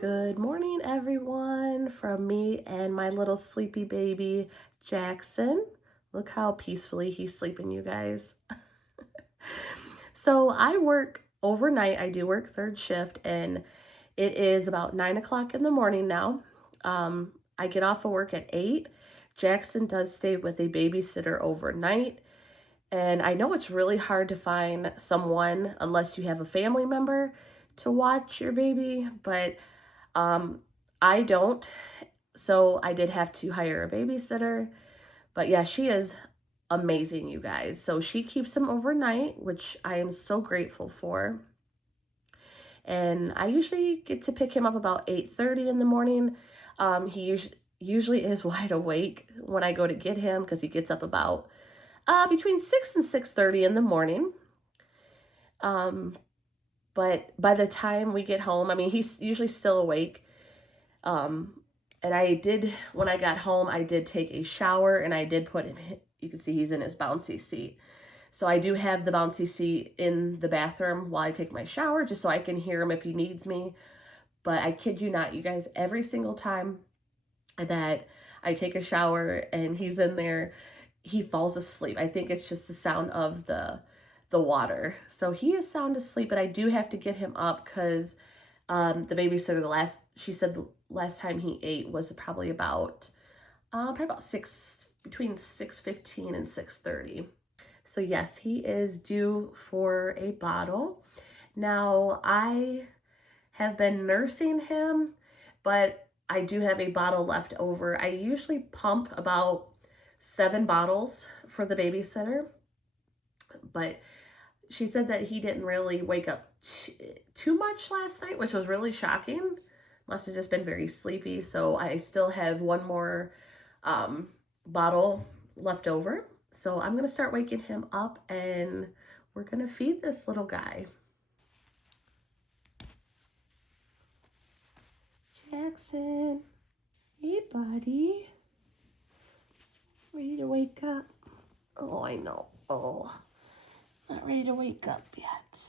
Good morning, everyone, from me and my little sleepy baby, Jackson. Look how peacefully he's sleeping, you guys. So I work overnight. I do work third shift, and it is about 9 o'clock in the morning now. I get off of work at 8. Jackson does stay with a babysitter overnight. And I know it's really hard to find someone unless you have a family member to watch your baby, but um, I don't. So I did have to hire a babysitter. But yeah, she is amazing, you guys. So she keeps him overnight, which I am so grateful for. And I usually get to pick him up about 8:30 in the morning. He usually is wide awake when I go to get him because he gets up about between 6 and 6:30 in the morning. Um, but by the time we get home, I mean, he's usually still awake. Um, and when I got home, I did take a shower and I did put him, you can see he's in his bouncy seat. So I do have the bouncy seat in the bathroom while I take my shower, just so I can hear him if he needs me. But I kid you not, you guys, every single time that I take a shower and he's in there, he falls asleep. I think it's just the sound of the water. So he is sound asleep, but I do have to get him up because the babysitter, she said the last time he ate was probably about between 6:15 and 6:30. So yes, he is due for a bottle. Now I have been nursing him, but I do have a bottle left over. I usually pump about 7 bottles for the babysitter, but she said that he didn't really wake up too much last night, which was really shocking. Must have just been very sleepy. So I still have one more bottle left over. So I'm going to start waking him up and we're going to feed this little guy. Jackson. Hey, buddy. Ready to wake up? Oh, I know. Oh, not ready to wake up yet.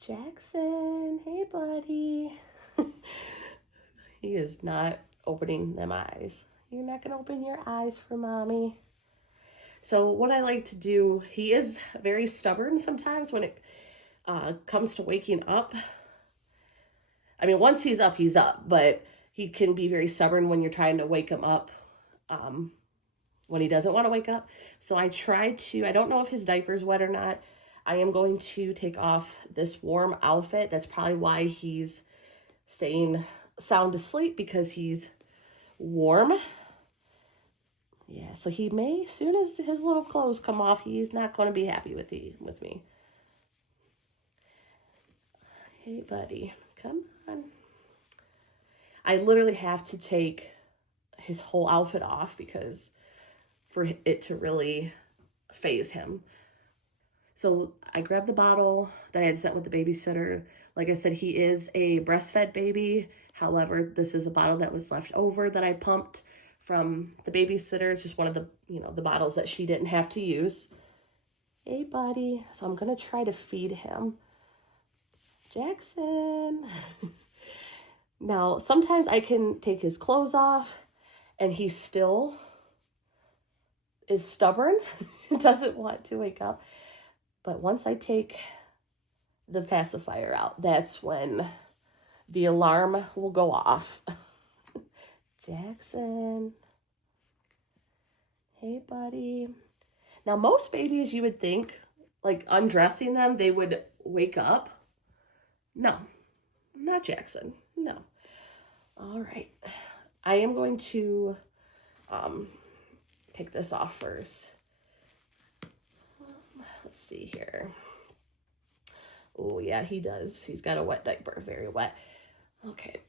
Jackson, hey, buddy. He is not opening them eyes. You're not going to open your eyes for mommy. So what I like to do, he is very stubborn sometimes when it comes to waking up. I mean, once he's up, but he can be very stubborn when you're trying to wake him up when he doesn't want to wake up. So I don't know if his diaper's wet or not. I am going to take off this warm outfit. That's probably why he's staying sound asleep, because he's warm. Yeah, so he may, as soon as his little clothes come off, he's not going to be happy with me. Hey, buddy, come on. I literally have to take his whole outfit off because for it to really phase him. So I grabbed the bottle that I had sent with the babysitter. Like I said, he is a breastfed baby. However, this is a bottle that was left over that I pumped from the babysitter. It's just one of the bottles that she didn't have to use. Hey, buddy. So I'm going to try to feed him. Jackson. Now, sometimes I can take his clothes off and he still is stubborn. Doesn't want to wake up. But once I take the pacifier out, that's when the alarm will go off. Jackson. Hey, buddy. Now, most babies, you would think, like undressing them, they would wake up. No, not Jackson. No. All right. I am going to take this off first. Let's see here. Oh, yeah, he does. He's got a wet diaper, very wet. Okay,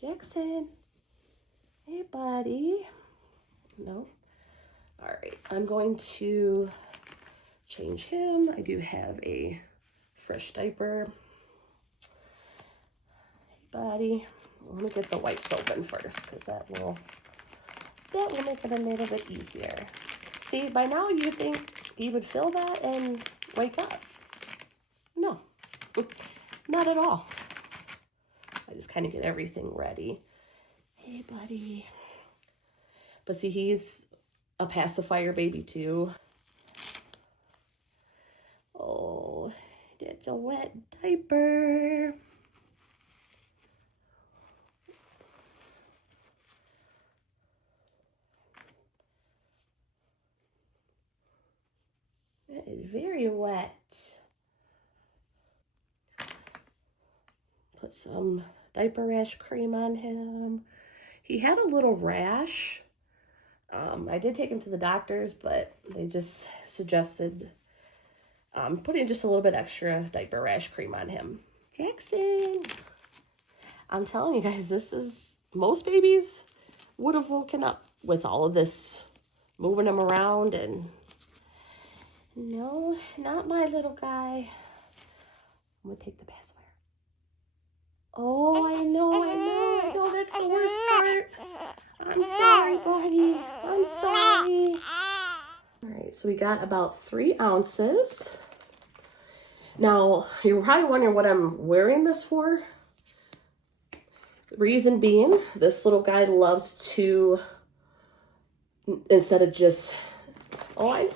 Jackson. Hey, buddy. No. All right, I'm going to change him. I do have a fresh diaper. Hey, buddy. Let me get the wipes open first, because that will make it a little bit easier. See, by now you would think he would feel that and wake up. No, not at all. just kind of get everything ready. Hey, buddy. But see, he's a pacifier baby too. Oh, that's a wet diaper. That is very wet. Put some diaper rash cream on him. He had a little rash. I did take him to the doctors, but they just suggested putting just a little bit extra diaper rash cream on him. Jackson! I'm telling you guys, most babies would have woken up with all of this, moving him around, and no, not my little guy. I'm gonna take the pacifier. Oh, I know, that's the worst part. I'm sorry, buddy. I'm sorry. All right, so we got about 3 ounces. Now, you're probably wondering what I'm wearing this for. The reason being, this little guy loves to, instead of just, oh, I know.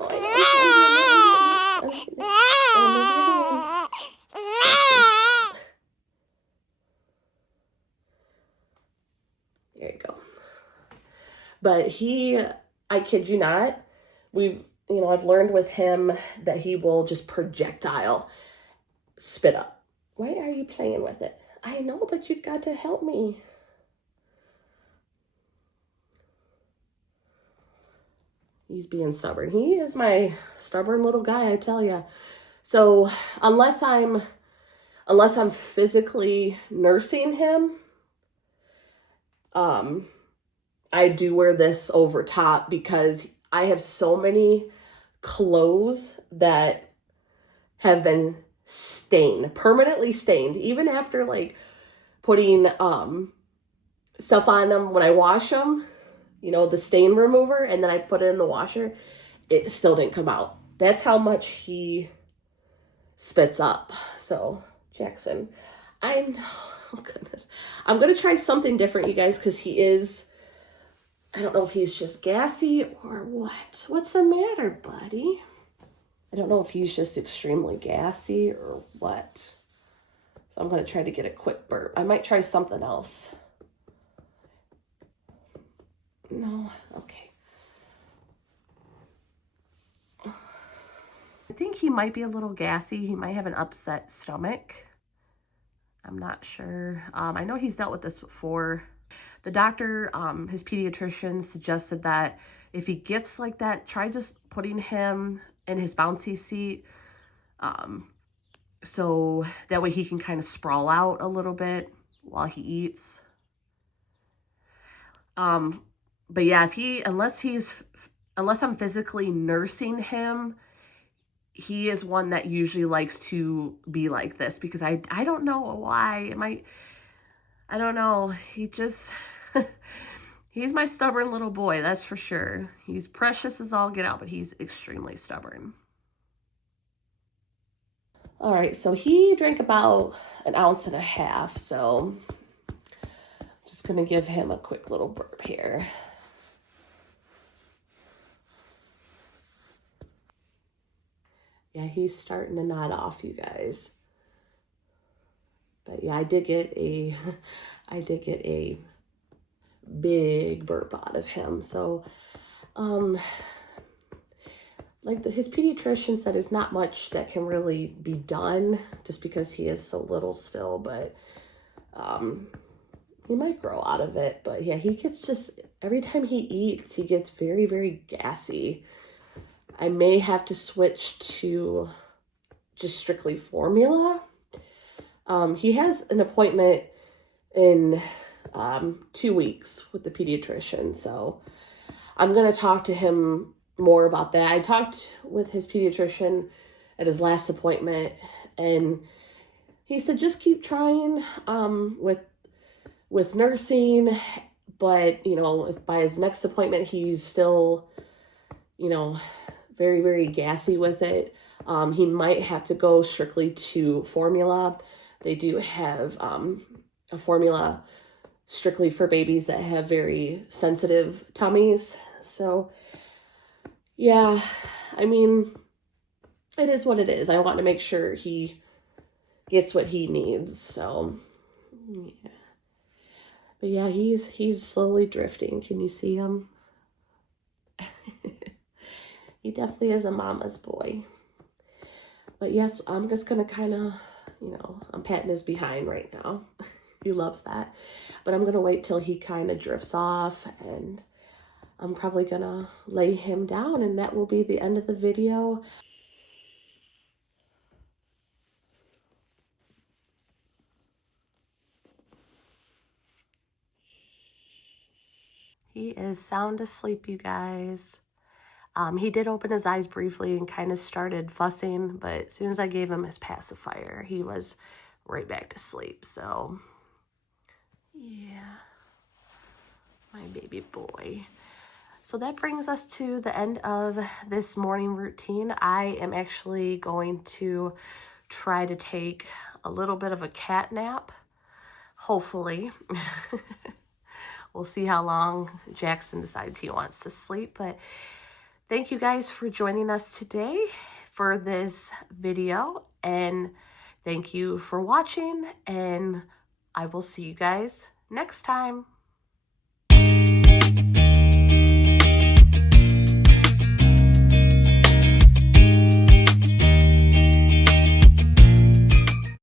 There you go. But I kid you not, I've learned with him that he will just projectile spit up. Why are you playing with it? I know, but you've got to help me. He's being stubborn. He is my stubborn little guy, I tell you. So unless I'm physically nursing him, I do wear this over top because I have so many clothes that have been stained, permanently stained, even after like putting stuff on them when I wash them, the stain remover, and then I put it in the washer, it still didn't come out. That's how much he spits up. So Jackson, I know, oh goodness, I'm gonna try something different, you guys, because I don't know if he's just gassy or what. What's the matter, buddy? I don't know if he's just extremely gassy or what. So I'm going to try to get a quick burp. I might try something else. No? Okay. I think he might be a little gassy. He might have an upset stomach. I'm not sure. I know he's dealt with this before. The doctor, his pediatrician, suggested that if he gets like that, try just putting him in his bouncy seat, so that way he can kind of sprawl out a little bit while he eats. But yeah, unless I'm physically nursing him, he is one that usually likes to be like this, because I don't know why. I don't know. He just, he's my stubborn little boy, that's for sure. He's precious as all get out, but he's extremely stubborn. All right, so he drank about 1.5 ounces, so I'm just gonna give him a quick little burp here. Yeah, he's starting to nod off, you guys. But yeah, I did get a big burp out of him. So, like his pediatrician said, there's not much that can really be done just because he is so little still, but he might grow out of it. But yeah, he gets just, every time he eats, he gets very, very gassy. I may have to switch to just strictly formula. He has an appointment in 2 weeks with the pediatrician, so I'm going to talk to him more about that. I talked with his pediatrician at his last appointment, and he said just keep trying with nursing, but if by his next appointment he's still very, very gassy with it, he might have to go strictly to formula. They do have a formula strictly for babies that have very sensitive tummies. So yeah, I mean, it is what it is. I want to make sure he gets what he needs. So yeah. But yeah, he's slowly drifting. Can you see him? He definitely is a mama's boy. But yes, I'm just gonna kind of, I'm patting his behind right now. He loves that. But I'm gonna wait till he kind of drifts off, and I'm probably gonna lay him down, and that will be the end of the video. He is sound asleep, you guys. He did open his eyes briefly and kind of started fussing, but as soon as I gave him his pacifier, he was right back to sleep. So, yeah, my baby boy. So that brings us to the end of this morning routine. I am actually going to try to take a little bit of a cat nap, hopefully. We'll see how long Jackson decides he wants to sleep, but thank you guys for joining us today for this video, and thank you for watching, and I will see you guys next time.